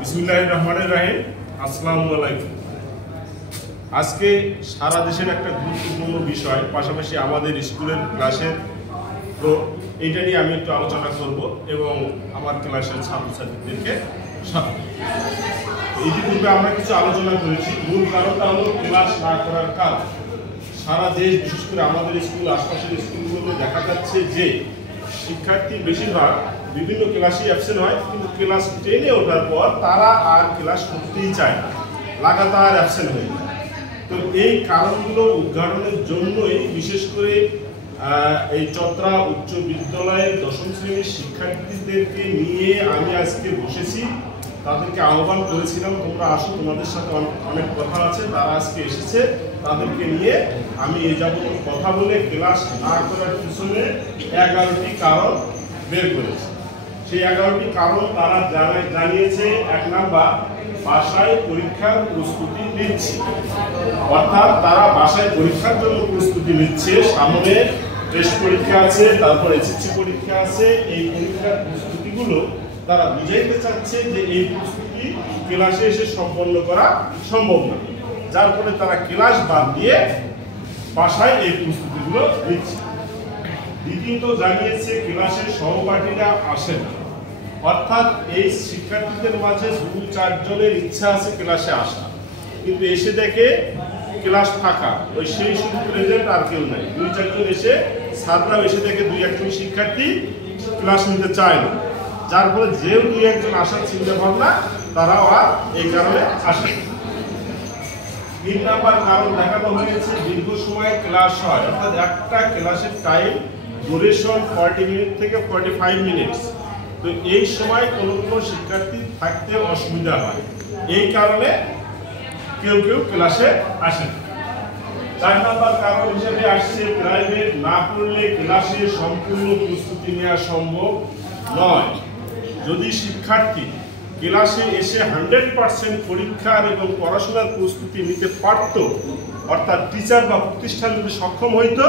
বিসমিল্লাহির রহমানির রহিম। আসসালামু আলাইকুম। আজকে সারা দেশের একটা গুরুত্বপূর্ণ বিষয়, পাশাপাশি আমাদের স্কুলের ক্লাসের, তো এইটা নিয়ে আমি একটু আলোচনা করব এবং আমার ক্লাসের ছাত্রছাত্রীদেরকে সাথে ইতিপূর্বে আমরা কিছু আলোচনা করেছি। মূল কারণটা হলো ক্লাস না করার কারণ। সারা দেশ, বিশেষ করে আমাদের স্কুল, আশপাশের স্কুলগুলোতে দেখা যাচ্ছে যে শিক্ষার্থী বেশিরভাগ বিভিন্ন ক্লাসে অ্যাবসেন্ট হয়, কিন্তু ক্লাস 10-এ ওঠার পর তারা আর ক্লাস করতেই চায় না, লাগাতার অ্যাবসেন্ট হয়ে যায়। তো এই কারণগুলো উদ্ঘাটনের জন্যই বিশেষ করে এই চত্রা উচ্চ বিদ্যালয়ের 10ম শ্রেণীর শিক্ষার্থীদেরকে নিয়ে আমি আজকে বসেছি। তাদেরকে আহ্বান করেছিলাম, তোমরা আসো, তোমাদের সাথে অনেক কথা আছে। তারা আজকে এসেছে। তাদেরকে নিয়ে আমি এ যাবত কথা বলে ক্লাস না করার পিছনে 11টি কারণ বের করেছি। সেই 11টি কারণ তারা জানিয়েছে। 1 নাম্বার, বাসায় পরীক্ষার প্রস্তুতি নিচ্ছে, অর্থাৎ তারা বাসায় পরীক্ষার জন্য প্রস্তুতি নিচ্ছে। সামনে টেস্ট পরীক্ষা আছে, তারপর এসএসসি পরীক্ষা আছে। এই পরীক্ষার প্রস্তুতিগুলো তারা বুঝাইতে চাচ্ছে যে এই প্রস্তুতি ক্লাসে এসে সম্পন্ন করা সম্ভব না, যার ফলে তারা ক্লাস বাদ দিয়ে বাসায় এই প্রস্তুতিগুলো নিচ্ছে। দ্বিতীয়ত জানিয়েছে ক্লাসের সহপাঠীরা আসে না, অর্থাৎ এই শিক্ষার্থীদের মাঝে 2-4 জনের ইচ্ছা আছে ক্লাসে আসা, কিন্তু এসে দেখে ক্লাস ফাঁকা, ওই সেই শুধু প্রেজেন্ট, আর কেউ নাই। 2-4 জন এসে, স্যাররাও এসে দেখে 2-1 জন শিক্ষার্থী ক্লাস নিতে চায় না, যার ফলে যেও 2-1 জন আসার চিন্তা ভাবনা, তারাও আর এই কারণে আসে। 3 নাম্বার কারণ দেখানো হয়েছে দীর্ঘ সময় ক্লাস হয়, অর্থাৎ একটা ক্লাসের টাইম ডিউরেশন 40 মিনিট থেকে 45 মিনিট। তো এই সময় কোনো শিক্ষার্থী থাকতে অসুবিধা হয়, এই কারণে কেউ কেউ ক্লাসে আসে না। 4 নাম্বার কারণ হিসেবে আসছে প্রাইভেট না পড়লে ক্লাসে সম্পূর্ণ প্রস্তুতি নেওয়া সম্ভব নয়। যদি শিক্ষার্থী ক্লাসে এসে 100% পরীক্ষার এবং পড়াশোনার প্রস্তুতি নিতে পারত, অর্থাৎ টিচার বা প্রতিষ্ঠান যদি সক্ষম হইতো,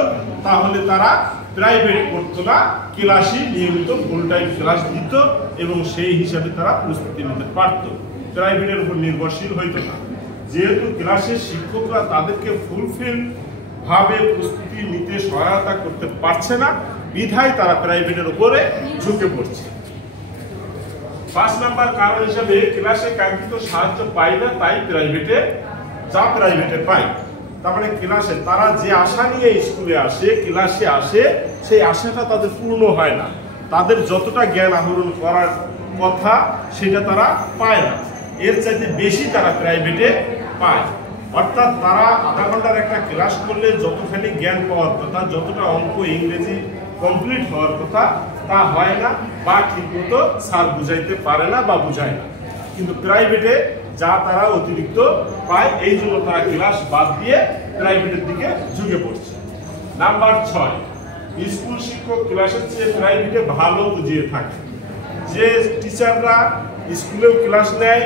তাহলে তারা প্রাইভেট পড়তো না, ক্লাসই নিয়মিত ফুল টাইম ক্লাস দিত এবং সেই হিসাবে তারা প্রস্তুতি নিতে পারত, প্রাইভেটের উপর নির্ভরশীল হইতো না। যেহেতু ক্লাসের শিক্ষকরা তাদেরকে ফুলফিল ভাবে প্রস্তুতি নিতে সহায়তা করতে পারছে না, বিধায় তারা প্রাইভেটের উপরে ঝুঁকে পড়ছে। 5 নাম্বার কারণ হিসেবে ক্লাসে কাঙ্ক্ষিত সাহায্য পায় না, তাই প্রাইভেটে পায়। তার মানে ক্লাসে তারা যে আশা নিয়ে স্কুলে আসে, ক্লাসে আসে, সেই আশাটা তাদের পূর্ণ হয় না। তাদের যতটা জ্ঞান আহরণ করার কথা সেটা তারা পায় না, এর চাইতে বেশি তারা প্রাইভেটে পায়। অর্থাৎ তারা আধা ঘন্টার একটা ক্লাস করলে যতখানি জ্ঞান পাওয়ার কথা, যতটা অঙ্ক ইংরেজি কমপ্লিট হওয়ার কথা, তা হয় না, বা ঠিকমতো স্যার বুঝাইতে পারে না বা বুঝায় না। কিন্তু প্রাইভেটে যা তারা অতিরিক্ত পায়, এই জন্য তারা ক্লাস বাদ দিয়ে প্রাইভেটের দিকে ঝুঁকে পড়ছে। নাম্বার 6, স্কুল শিক্ষক ক্লাসের চেয়ে প্রাইভেটে ভালো বুঝিয়ে থাকে। যে টিচাররা স্কুলেও ক্লাস নেয়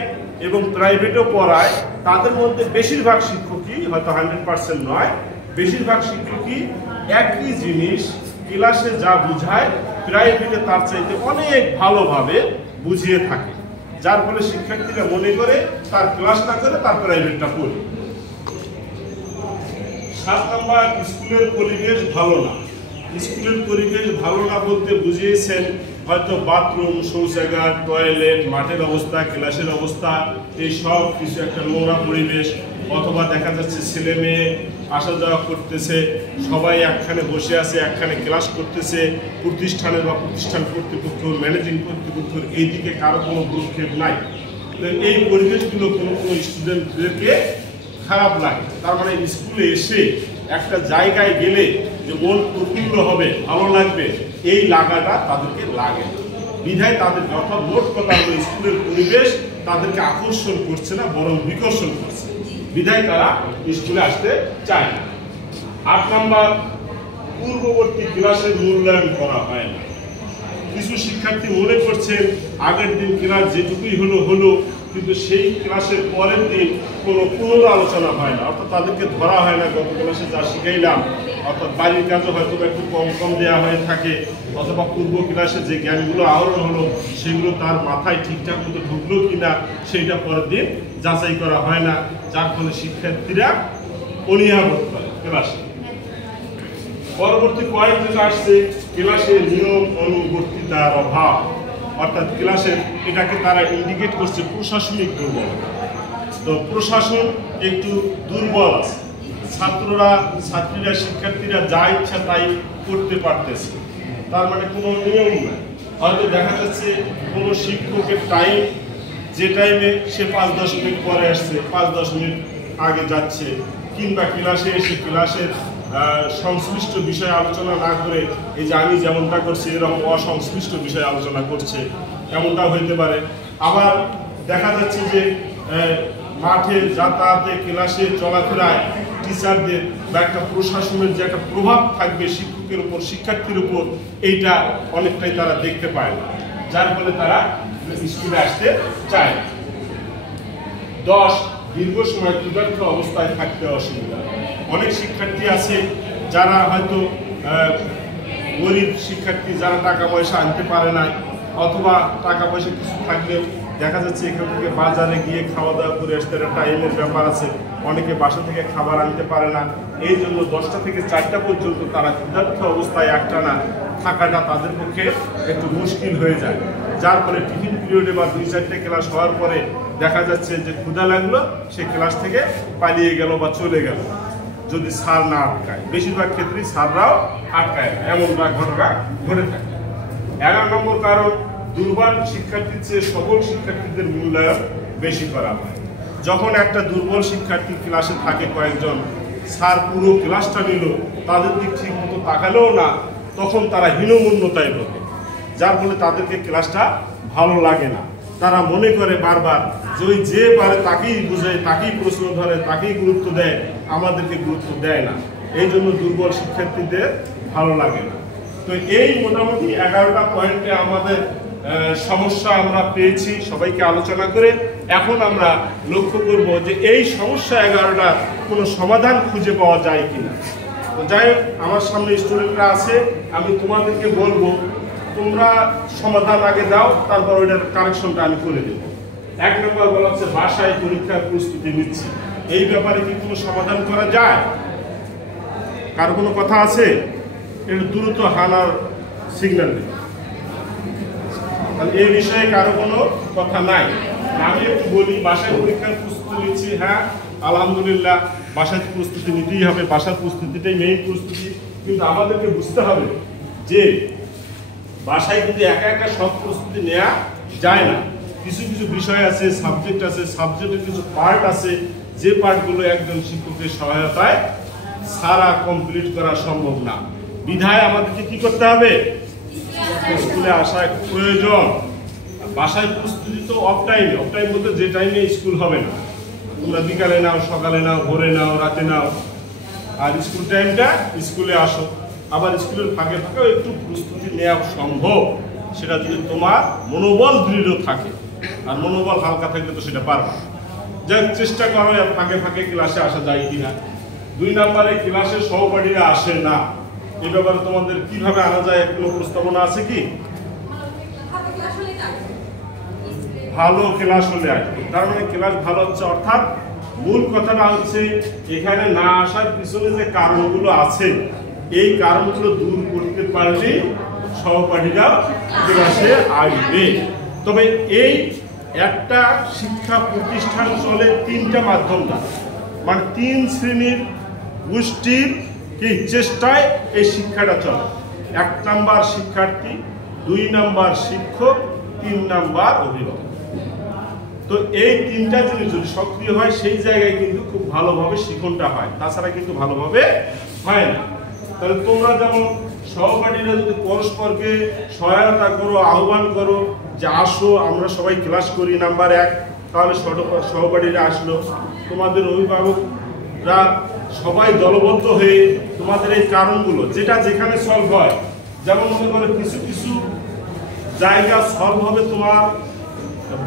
এবং প্রাইভেটেও পড়ায়, তাদের মধ্যে বেশিরভাগ শিক্ষকই, হয়তো 100% নয়, বেশিরভাগ শিক্ষকই একই জিনিস ক্লাসে যা বুঝায় প্রাইভেটে তার চাইতে অনেক ভালোভাবে বুঝিয়ে থাকে, যার ফলে শিক্ষার্থীরা মনে করে তার ক্লাস না করে তার প্রাইভেটটা পড়ে। 7 নাম্বার, স্কুলের পরিবেশ ভালো না। স্কুলের পরিবেশ ভালো না বলতে বুঝিয়েছেন হয়তো বাথরুম, শৌচাগার, টয়লেট, মাঠের অবস্থা, ক্লাসের অবস্থা, এই সব কিছু একটা নোংরা পরিবেশ, অথবা দেখা যাচ্ছে ছেলে মেয়ে আসা যাওয়া করতেছে, সবাই একখানে বসে আছে, একখানে ক্লাস করতেছে, প্রতিষ্ঠানের বা প্রতিষ্ঠান কর্তৃপক্ষ, ম্যানেজিং কর্তৃপক্ষের এই দিকে কারো কোনো ভ্রুক্ষেপ নাই। তো এই পরিবেশগুলো কোনো স্টুডেন্টদেরকে খারাপ লাগে। তার মানে স্কুলে এসে একটা জায়গায় গেলে যে মন প্রফুল্ল হবে, ভালো লাগবে, এই লাগাটা তাদেরকে লাগে, বিধায় তাদের অর্থাৎ মোট কথা হলো স্কুলের পরিবেশ তাদেরকে আকর্ষণ করছে না, বরং বিকর্ষণ করছে, বিধায় তারা স্কুলে আসতে চায় না। 8 নাম্বার, পূর্ববর্তী ক্লাসের মূল্যায়ন করা হয় না। কিছু শিক্ষার্থী মনে করছেন আগের দিন ক্লাস যেটুকুই হলো, কিন্তু সেই ক্লাসের পরের দিন কোনো পুনরালোচনা হয় না, অর্থাৎ তাদেরকে ধরা হয় না, গত ক্লাসে যা শিখাইলাম অর্থাৎ বাড়ির কাজও হয়তো একটু কম কম দেওয়া হয়ে থাকে, অথবা পূর্ব ক্লাসে যে জ্ঞানগুলো আহরণ হলো সেগুলো তার মাথায় ঠিকঠাক মতো ঢুকলো কিনা সেইটা পরের দিন যাচাই করা হয় না, যার ফলে শিক্ষার্থীরা অনীহা বোধ করে ক্লাসে। পরবর্তী পয়েন্ট যেটা আসছে, ক্লাসের নিয়ম অনুবর্তিতার অভাব, অর্থাৎ ক্লাসের এটাকে তারা ইন্ডিকেট করছে প্রশাসনিক দুর্বলতা। তো প্রশাসন একটু দুর্বল আছে, ছাত্রীরা শিক্ষার্থীরা যা ইচ্ছা তাই করতে পারতেছে, তার মানে কোনো নিয়ম নাই। হয়তো দেখা যাচ্ছে কোনো শিক্ষকের টাইম, যে টাইমে সে 5-10 মিনিট পরে আসছে, 5-10 মিনিট আগে যাচ্ছে, কিংবা ক্লাসে এসে ক্লাসের সংশ্লিষ্ট বিষয়ে আলোচনা না করে এই যে আমি যেমনটা করছি এরকম অসংশ্লিষ্ট বিষয়ে আলোচনা করছে, এমনটা হইতে পারে। আবার দেখা যাচ্ছে যে মাঠে যাতায়াতে ক্লাসে চলাফেরায় টিচারদের বা একটা প্রশাসনের যে একটা প্রভাব থাকবে শিক্ষকের উপর শিক্ষার্থীর উপর, এইটা অনেকটাই তারা দেখতে পায় না, যার ফলে তারা স্কুলে আসতে চায়। 10, দীর্ঘ সময় ক্ষুধার্ত অবস্থায় থাকতে অসুবিধা। অনেক শিক্ষার্থী আছে যারা হয়তো গরিব শিক্ষার্থী, যারা টাকা পয়সা আনতে পারে না, অথবা টাকা পয়সা কিছু থাকলেও দেখা যাচ্ছে এখান থেকে বাজারে গিয়ে খাওয়া দাওয়া করে আসতে একটা টাইমের ব্যাপার আছে, অনেকে বাসা থেকে খাবার আনতে পারে না, এই জন্য 10টা থেকে 4টা পর্যন্ত তারা ক্ষুধার্ত অবস্থায় একটানা থাকাটা তাদের পক্ষে একটু মুশকিল হয়ে যায়, যার ফলে টিফিন পিরিয়ডে বা 2-4টে ক্লাস হওয়ার পরে দেখা যাচ্ছে যে ক্ষুধা লাগলো, সে ক্লাস থেকে পালিয়ে গেল বা চলে গেল, যদি স্যার না আটকায়। বেশিরভাগ ক্ষেত্রেই স্যাররাও আটকায় না, এমন ঘটনা ঘটে থাকে। 11 নম্বর কারণ, দুর্বল শিক্ষার্থীর চেয়ে সবল শিক্ষার্থীদের মূল্যায়ন বেশি করা হয়। যখন একটা দুর্বল শিক্ষার্থী ক্লাসে থাকে কয়েকজন, স্যার পুরো ক্লাসটা নিল, তাদের দিক ঠিক মতো তাকালেও না, তখন তারা হীনমন্যতায় ভোগে, যার ফলে তাদেরকে ক্লাসটা ভালো লাগে না। তারা মনে করে বারবার যে পারে তাকেই বুঝায়, তাকেই প্রশ্ন ধরে, তাকেই গুরুত্ব দেয়, আমাদেরকে গুরুত্ব দেয় না, এই জন্য দুর্বল শিক্ষার্থীদের ভালো লাগে না। তো এই মোটামুটি 11টা পয়েন্টে আমাদের সমস্যা আমরা পেয়েছি সবাইকে আলোচনা করে। এখন আমরা লক্ষ্য করব যে এই সমস্যা 11টার কোনো সমাধান খুঁজে পাওয়া যায় কিনা। তো যাই হোক, আমার সামনে স্টুডেন্টরা আছে, আমি তোমাদেরকে বলবো তোমরা সমাধান আগে দাও, তারপর ওইটার কারেকশনটা আমি করে দেবো। 1 নম্বর বলা হচ্ছে বাসায় পরীক্ষার প্রস্তুতি নিচ্ছি, এই ব্যাপারে কি কোনো সমাধান করা যায়? কার কোনো কথা আছে? একটু দ্রুত হানার সিগন্যাল দিন। এই বিষয়ে কারো কোনো কথা নাই। আমি একটু বলি, বাসায় পরীক্ষার প্রস্তুতি নিচ্ছি। হ্যাঁ, আলহামদুলিল্লাহ, বাসায় প্রস্তুতি নিতেই হবে, বাসার প্রস্তুতিটাই মেইন প্রস্তুতি। কিন্তু আমাদেরকে বুঝতে হবে যে বাসায় কিন্তু একা একা সব প্রস্তুতি নেওয়া যায় না। কিছু কিছু বিষয় আছে, সাবজেক্ট আছে, সাবজেক্টের কিছু পার্ট আছে, যে পার্টগুলো একজন শিক্ষকের সহায়তায় সারা কমপ্লিট করা সম্ভব না। বিধায় আমাদেরকে কি করতে হবে? স্কুলে আসা প্রয়োজন। বাসায় প্রস্তুতি তো অফ টাইম বলতে যে টাইমে স্কুল হবে না, তোমরা বিকালে নাও, সকালে নাও, ভোরে নাও, রাতে নাও, আর স্কুল টাইমটা স্কুলে আসো। আবার স্কুলের ফাঁকে ফাঁকেও একটু প্রস্তুতি নেওয়া সম্ভব, সেটা যদি তোমার মনোবল দৃঢ় থাকে। আর মনোবল হালকা থাকলে তো সেটা পারবা। যাই চেষ্টা করো ফাঁকে ফাঁকে ক্লাসে আসা যায় কিনা। 2 নম্বরে, ক্লাসে সহপাঠীরা আসে না, এই ব্যাপারে তোমাদের কিভাবে আনা যায়, কোনো প্রস্তাবনা আছে কি? ভালো ক্লাস হলে আসবে, তার মানে ক্লাস ভালো হচ্ছে, অর্থাৎ মূল কথাটা হচ্ছে এখানে না আসার পিছনে যে কারণগুলো আছে, এই কারণগুলো দূর করতে পারলে সহপাঠীরা ক্লাসে আসবে। তবে এই একটা শিক্ষা প্রতিষ্ঠান চলে 3টা মাধ্যম দ্বারা, মানে 3 শ্রেণীর গোষ্ঠীর কি চেষ্টায় এই শিক্ষাটা চলে। 1 নাম্বার শিক্ষার্থী, 2 নাম্বার শিক্ষক, 3 নাম্বার অভিভাবক। তো এই 3টা জিনিস যদি সক্রিয় হয়, সেই জায়গায় কিন্তু খুব ভালোভাবে শিক্ষণটা হয়, তাছাড়া কিন্তু ভালোভাবে হয় না। তাহলে তোমরা যেমন সহপাঠীরা যদি পরস্পরকে সহায়তা করো, আহ্বান করো যে আসো আমরা সবাই ক্লাস করি, নাম্বার 1, তাহলে সহপাঠীরা আসলো। তোমাদের অভিভাবকরা সবাই দলবদ্ধ হয়ে তোমাদের এই কারণগুলো, যেটা যেখানে সলভ হয়, যেমন মনে করো কিছু কিছু জায়গা সলভ হবে তোমার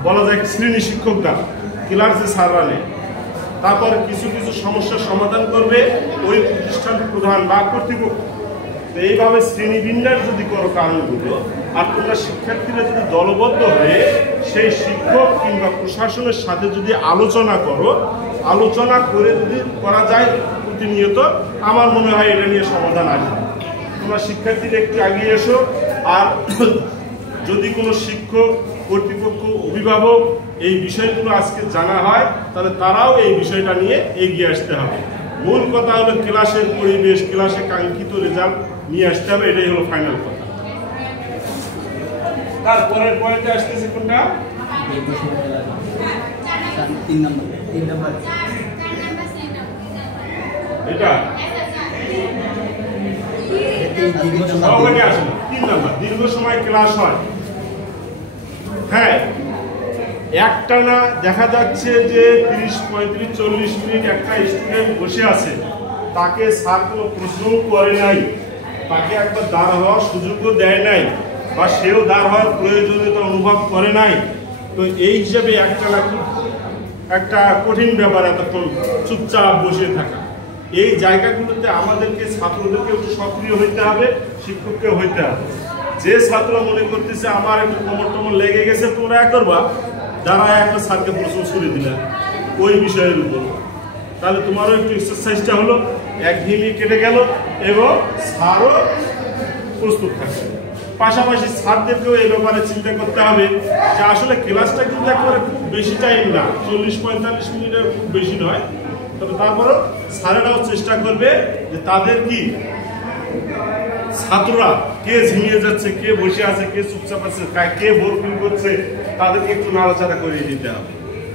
বলা যায় শ্রেণী শিক্ষক দ্বারা, ক্লাস যে স্যাররা নেই, তারপর কিছু কিছু সমস্যার সমাধান করবে ওই প্রতিষ্ঠান প্রধান বা কর্তৃপক্ষ। তো এইভাবে শ্রেণীবিন্যাস যদি করো কারণগুলো, আর তোমরা শিক্ষার্থীরা যদি দলবদ্ধ হয়ে সেই শিক্ষক কিংবা প্রশাসনের সাথে যদি আলোচনা করো, আলোচনা করে যদি করা যায় প্রতিনিয়ত, আমার মনে হয় এটা নিয়ে সমাধান আসবে। তোমরা শিক্ষার্থীরা একটু এগিয়ে এসো। আর যদি কোনো শিক্ষক, কর্তৃপক্ষ, অভিভাবক এই বিষয়গুলো আজকে জানা হয়, তাহলে তারাও এই বিষয়টা নিয়ে এগিয়ে আসতে হবে। মূল কথা হলো ক্লাসের পরিবেশ, ক্লাসে কাঙ্ক্ষিত রেজাল্ট নিয়ে আসতে হবে, এটাই হলো ফাইনাল কথা। তারপরের পয়েন্টে আসতেছে কোনটা? 3 নাম্বার এটা দীর্ঘ সময় ক্লাস হয়। হ্যাঁ, একটানা দেখা যাচ্ছে যে 30, 35, 40 মিনিট একটা স্টুডেন্ট বসে আছে, তাকে স্যার কোনো প্রশ্ন করে নাই, তাকে একবার দাঁড় হওয়ার সুযোগও দেয় নাই, বা সেও দাঁড় হওয়ার প্রয়োজনীয়তা অনুভব করে নাই। তো এই হিসাবে একটানা খুব একটা কঠিন ব্যাপার, এতক্ষণ চুপচাপ বসে থাকা। এই জায়গাগুলোতে আমাদেরকে ছাত্রদেরকে একটু সক্রিয় হইতে হবে, শিক্ষককে হইতে হবে। যে ছাত্র মনে করতেছে আমার একটু কোমর টমর লেগে গেছে, তোমরা এক করবা দাঁড়ায় একটা স্যারকে প্রশ্ন ছুড়ে দিলে ওই বিষয়ের উপর, তাহলে তোমারও একটু এক্সারসাইজটা হলো, একঘেয়েমি কেটে গেল এবং স্যারও প্রস্তুত থাকবে। পাশাপাশি স্যারদেরকেও এই ব্যাপারে চিন্তা করতে হবে যে আসলে ক্লাসটা কিন্তু একেবারে খুব বেশি টাইম না, 40-45 মিনিটের খুব বেশি নয়। তবে তারপরেও স্যারেরাও চেষ্টা করবে যে তাদের কি ছাত্ররা কে ঝিমিয়ে যাচ্ছে, কে বসে আছে, কে চুপচাপ আছে, কে বোর ফিল করছে, তাদেরকে একটু নাড়াচাড়া করে দিতে হবে।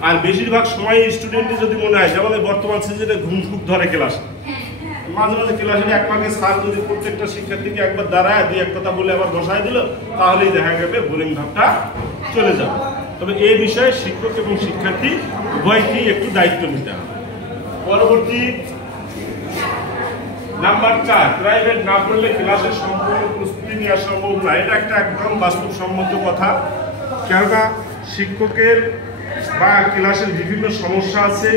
আর বেশিরভাগ সময় স্টুডেন্টের যদি মনে হয়, যেমন বর্তমান সিজনে ঘুম খুব ধরে ক্লাসে, মাঝে মাঝে ক্লাসের এক পাকে স্যার যদি প্রত্যেকটা শিক্ষার্থীকে একবার দাঁড়ায় দুই এক কথা বলে আবার বসায় দিল, তাহলেই দেখা যাবে বোরিং ভাবটা চলে যাবে। তবে এই বিষয়ে শিক্ষক এবং শিক্ষার্থী উভয়কেই একটু দায়িত্ব নিতে হবে। পরবর্তী নাম্বার 4, প্রাইভেট না পড়লে ক্লাসের সম্পূর্ণ প্রস্তুতি নেওয়া সম্ভব না। এটা একটা একদম বাস্তবসম্মত কথা। কেননা শিক্ষকের বা ক্লাসের বিভিন্ন সমস্যা আছে।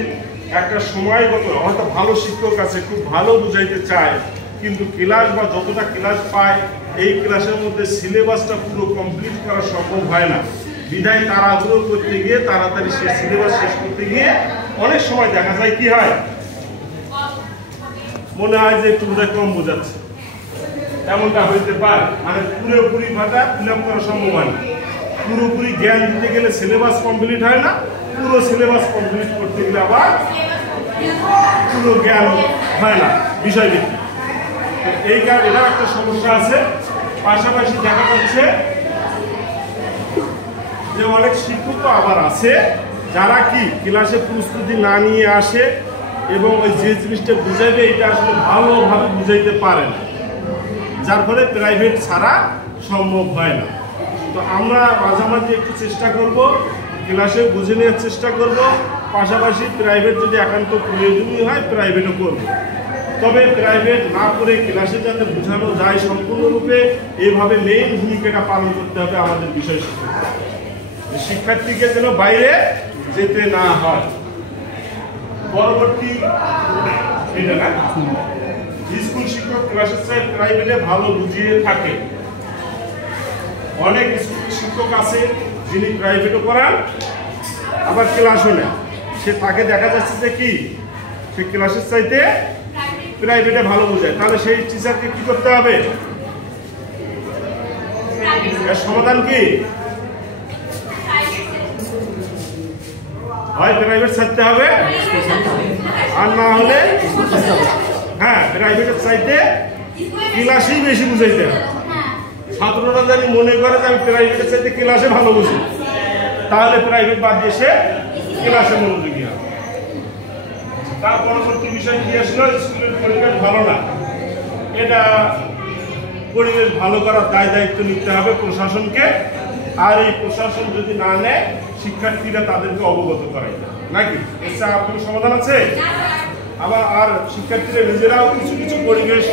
একটা সময়গত, হয়তো ভালো শিক্ষক আছে, খুব ভালো বুঝাইতে চায়, কিন্তু ক্লাস বা যতটা ক্লাস পায় এই ক্লাসের মধ্যে সিলেবাসটা পুরো কমপ্লিট করা সম্ভব হয় না। বিধায় তাড়াহুড়ো করতে গিয়ে, তাড়াতাড়ি সে সিলেবাস শেষ করতে গিয়ে অনেক সময় দেখা যায় কি হয়, মনে হয় যে একটু বোধহয় কম বোঝাচ্ছে, এমনটা হইতে পারে। মানে পুরোপুরি ভাটা ফিল আপ করা সম্ভব হয় না। পুরোপুরি জ্ঞান দিতে গেলে সিলেবাস কমপ্লিট হয় না, পুরো সিলেবাস কমপ্লিট করতে গেলে আবার পুরো জ্ঞান হয় না বিষয়ভিত্তিক। এই কারণে এটাও একটা সমস্যা আছে। পাশাপাশি দেখা যাচ্ছে যে অনেক শিক্ষক আবার আছে যারা কি ক্লাসে প্রস্তুতি না নিয়ে আসে এবং ওই যে জিনিসটা বুঝাইবে এটা আসলে ভালোভাবে বুঝাইতে পারে না, যার ফলে প্রাইভেট ছাড়া সম্ভব হয় না। তো আমরা মাঝামাঝি একটু চেষ্টা করব, ক্লাসে বুঝে নেওয়ার চেষ্টা করব, পাশাপাশি প্রাইভেট যদি একান্ত প্রয়োজনীয় হয় প্রাইভেটও করব। তবে প্রাইভেট না করে ক্লাসে যাতে বোঝানো যায় সম্পূর্ণরূপে, এইভাবে মেইন ভূমিকাটা পালন করতে হবে আমাদের বিষয় শিক্ষক। শিক্ষার্থীকে যেন বাইরে যেতে না হয়। পরবর্তী এটা না, স্কুল শিক্ষক ক্লাসের চেয়ে প্রাইভেটে ভালো বুঝিয়ে থাকে। অনেক স্কুল শিক্ষক আছে যিনি প্রাইভেটও পড়ান আবার ক্লাসও নেন, সে তাকে দেখা যাচ্ছে যে কি সে ক্লাসের চাইতে প্রাইভেটে ভালো বোঝায়। তাহলে সেই টিচারকে কি করতে হবে? এর সমাধান কি? হয় প্রাইভেট ছাড়তে হবে, আর না হলে হ্যাঁ প্রাইভেটের চাইতে ক্লাসেই বেশি বুঝাইতে হবে। ছাত্ররা জানি মনে করে যে আমি প্রাইভেটের চাইতে ক্লাসে ভালো বুঝি, তাহলে প্রাইভেট বাদ দিয়ে সে ক্লাসে মনোযোগী হবে। তার পরবর্তী বিষয় কি আসলো? স্কুলের পরিবেশ ভালো না। এটা পরিবেশ ভালো করার দায়িত্ব নিতে হবে প্রশাসনকে। আর এই প্রশাসন যদি না নেয়, শিক্ষার্থীরা তাদেরকে অবগত করায় নাকি, এছাড়া আপনার সমাধান আছে? আবার আর শিক্ষার্থীরা নিজেরাও কিছু কিছু পরিবেশ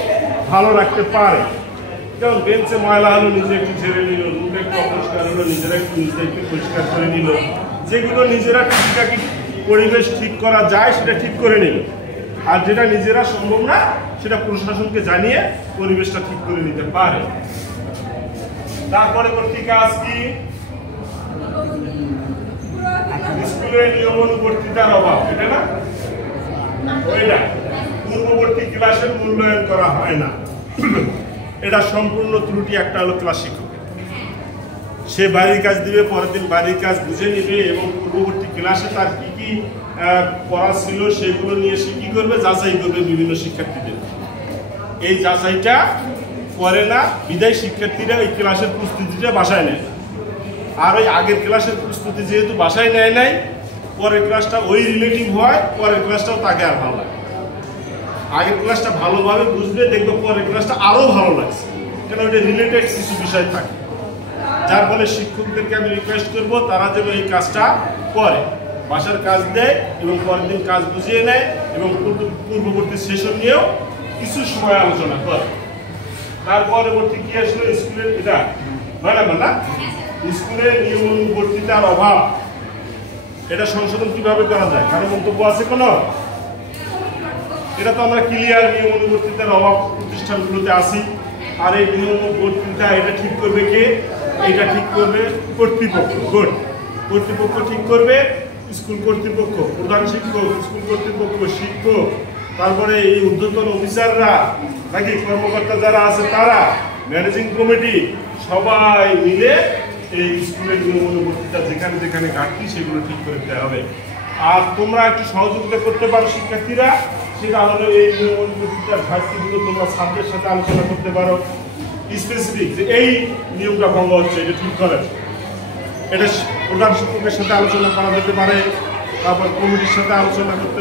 ভালো রাখতে পারে। যেমন বেঞ্চে ময়লা হলো নিজে একটু ঝেড়ে নিল, রুমে একটু অপরিষ্কার হলো নিজেরা একটু নিজে একটু পরিষ্কার করে নিল। যেগুলো নিজেরা টুকিটাকি পরিবেশ ঠিক করা যায় সেটা ঠিক করে নিল, আর যেটা নিজেরা সম্ভব না সেটা প্রশাসনকে জানিয়ে পরিবেশটা ঠিক করে নিতে পারে। তারপরে করতে কাজ কি? স্কুলের নিয়মানুবর্তিতার অভাব, এটা না ওইটা পূর্ববর্তী ক্লাসের মূল্যায়ন করা হয় না, এটা সম্পূর্ণ ত্রুটি। একটা হলো ক্লাস শিক্ষক, সে বাড়ির কাজ দিবে, পরের দিন বাড়ির কাজ বুঝে নিবে এবং পূর্ববর্তী ক্লাসে তার কি কি পড়া ছিল সেগুলো নিয়ে সে কি করবে, যাচাই করবে বিভিন্ন শিক্ষার্থীদের। এই যাচাইটা করে না বিদায় শিক্ষার্থীরা ওই ক্লাসের প্রস্তুতিটা বাসায় নেয়, আর ওই আগের ক্লাসের প্রস্তুতি যেহেতু বাসায় নেয় নাই, পরের ক্লাসটা ওই রিলেটিভ হয়, পরের ক্লাসটাও তাকে আর ভালো লাগে। আগের ক্লাসটা ভালোভাবে বুঝলে দেখবো পরের ক্লাসটা আরো ভালো লাগছে, কেন ওইটা রিলেটেড কিছু বিষয় থাকে। যার ফলে শিক্ষকদেরকে আমি রিকোয়েস্ট করব তারা যেন এই কাজটা করে, বাসার কাজ দেয় এবং পরের দিন কাজ বুঝিয়ে নেয় এবং পূর্ববর্তী সেশন নিয়েও কিছু সময় আলোচনা করে। তার পরবর্তী কি আসলো? স্কুলের এটা না স্কুলের নিয়মানুবর্তিতার অভাব, এটা সংশোধন কিভাবে করা যায়? কারো মন্তব্য আছে কোনো? এটা তো আমরা ক্লিয়ার, নিয়মানুবর্তিতার অভাব প্রতিষ্ঠানগুলোতে আসি, আর এই নিয়মানুবর্তিতা এটা ঠিক করবে কে? এটা ঠিক করবে কর্তৃপক্ষ। গুড, কর্তৃপক্ষ ঠিক করবে, স্কুল কর্তৃপক্ষ, প্রধান শিক্ষক, স্কুল কর্তৃপক্ষ, শিক্ষক, তারপরে এই ঊর্ধ্বতন অফিসাররা নাকি কর্মকর্তা যারা আছে তারা, ম্যানেজিং কমিটি, সবাই মিলে এই স্কুলের নিয়মানুবর্তিতা যেখানে যেখানে ঘাটতি সেগুলো ঠিক করে দিতে হবে। আর তোমরা একটু সহযোগিতা করতে পারো শিক্ষার্থীরা, সেটা হলো এই নিয়মানুবর্তিতার ঘাটতিগুলো তোমরা ছাত্রের সাথে আলোচনা করতে পারো স্পেসিফিক, যে এই নিয়মটা ভঙ্গ হচ্ছে, এটা ঠিক করেন। এটা প্রধান শিক্ষকের সাথে আলোচনা করা যেতে পারে, তারপর কমিটির সাথে আলোচনা করতে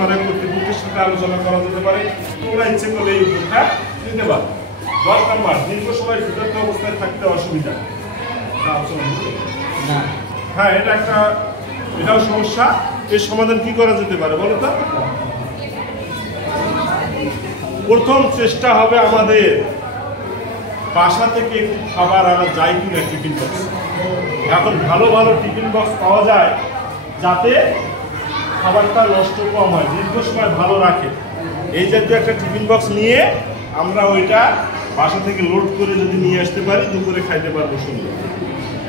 পারে, কর্তৃপক্ষের সাথে আলোচনা করা যেতে পারে। তোমরা ইচ্ছে করলে এই উদ্যোগটা নিতে পারো। 10 নম্বর, দীর্ঘ সময় বিরত অবস্থায় থাকতে অসুবিধা। হ্যাঁ, এটাও সমস্যা। এর সমাধান কি করা যেতে পারে বলো তো? প্রথম চেষ্টা হবে আমাদের বাসা থেকে একটু খাবার আনা যায় কিনা টিফিন বক্স। এখন ভালো ভালো টিফিন বক্স পাওয়া যায় যাতে খাবারটা নষ্ট কম হয়, দীর্ঘ সময় ভালো রাখে। এই জাতীয় একটা টিফিন বক্স নিয়ে আমরা ওইটা বাসা থেকে লোড করে যদি নিয়ে আসতে পারি, দুপুরে খাইতে পারবো সুন্দর।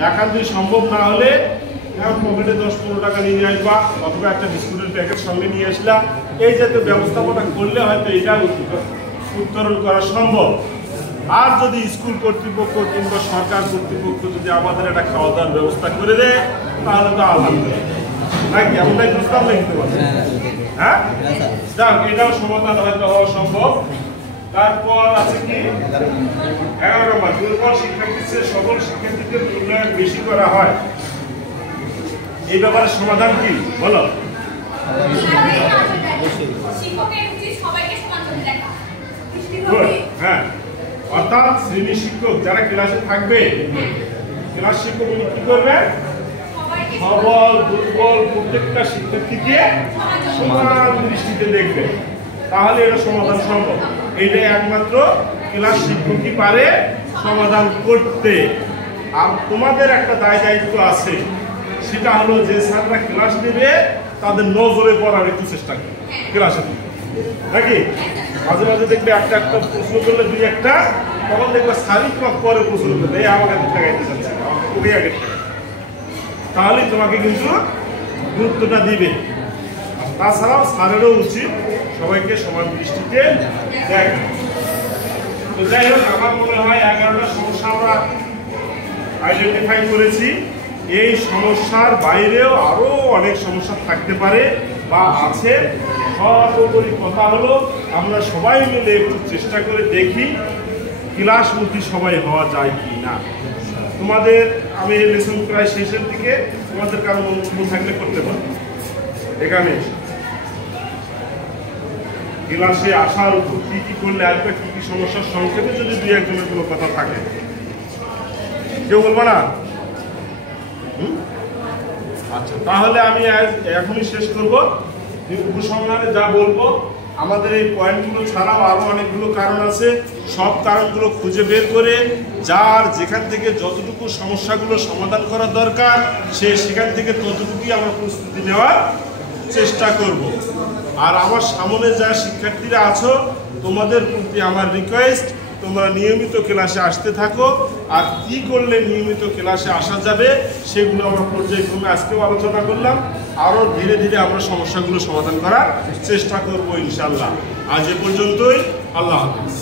একান্তই সম্ভব না হলে পকেটে 10-15 টাকা নিয়ে আসবা, অথবা একটা বিস্কুটের প্যাকেট সঙ্গে নিয়ে আসলা। এই জাতীয় ব্যবস্থাপনা করলে হয়তো এটা উত্তরণ করা সম্ভব। আর যদি স্কুল কর্তৃপক্ষ কিংবা সরকার কর্তৃপক্ষ যদি আমাদের একটা খাওয়া দাওয়ার ব্যবস্থা করে দেয় তাহলে তো আলহামদুলিল্লাহ, নাকি এমনটাই প্রস্তাব লিখতে পারবো। হ্যাঁ, যাক, এটাও সমাধান হয়তো হওয়া সম্ভব। তারপর আছে কি 11 নম্বর, দুর্বল শিক্ষার্থীদের সকল শিক্ষার্থীদের মূল্যায়ন বেশি করা হয়। এই ব্যাপারে সমাধান কি বলো? হ্যাঁ, অর্থাৎ শ্রেণী শিক্ষক যারা ক্লাসে থাকবে, ক্লাস শিক্ষক কি করবে? সবল দুর্বল প্রত্যেকটা শিক্ষার্থীকে সমান দৃষ্টিতে দেখবে, তাহলে এটা সমাধান সম্ভব। এইটাই একমাত্র ক্লাস শিক্ষকই পারে সমাধান করতে। আর তোমাদের একটা দায় দায়িত্ব আছে, সেটা হলো যে ছাত্ররা ক্লাস নেবে তাদের নজরে পড়ার একটু চেষ্টা করে ক্লাসে, নাকি মাঝে মাঝে দেখবে একটা একটা প্রশ্ন করলে 2-1টা, তখন দেখবে সারি তোমাকে পরে প্রশ্ন করবে, এই আমাকে ঠেকাইতে চাচ্ছে, ওকে আগে, তাহলেই তোমাকে কিন্তু গুরুত্বটা দিবে। তাছাড়াও স্যারেরও উচিত সবাইকে সমান দৃষ্টিতে দেখা। তো যাই হোক, আমার মনে হয় 11টা সমস্যা আমরা আইডেন্টিফাই করেছি। এই সমস্যার বাইরেও আরো অনেক সমস্যা থাকতে পারে বা আছে। সর্বোপরি কথা হলো আমরা সবাই মিলে একটু চেষ্টা করে দেখি ক্লাসমুখী সবাই হওয়া যায় কি না। তোমাদের আমি লেসন প্রায় শেষের দিকে, তোমাদের কারো মন্তব্য থাকলে করতে পারো। এখানে ক্লাসে আসার উপর কি কি করলে আসবে, কি কি সমস্যার সংক্ষেপে যদি 2-1জনের কোনো কথা থাকে, কেউ বলবো না? আচ্ছা, তাহলে আমি এখনই শেষ করব। উপসংহারে যা বলবো, আমাদের এই পয়েন্টগুলো ছাড়াও আরো অনেকগুলো কারণ আছে। সব কারণগুলো খুঁজে বের করে যার যেখান থেকে যতটুকু সমস্যাগুলো সমাধান করা দরকার, সে সেখান থেকে ততটুকুই আমরা প্রস্তুতি নেওয়ার চেষ্টা করব। আর আমার সামনে যা শিক্ষার্থীরা আছো, তোমাদের প্রতি আমার রিকোয়েস্ট, তোমরা নিয়মিত ক্লাসে আসতে থাকো। আর কি করলে নিয়মিত ক্লাসে আসা যাবে সেগুলো আমরা পর্যায়ক্রমে আজকেও আলোচনা করলাম। আরও ধীরে ধীরে আমরা সমস্যাগুলো সমাধান করার চেষ্টা করব ইনশাল্লাহ। আজ এ পর্যন্তই। আল্লাহ হাফিজ।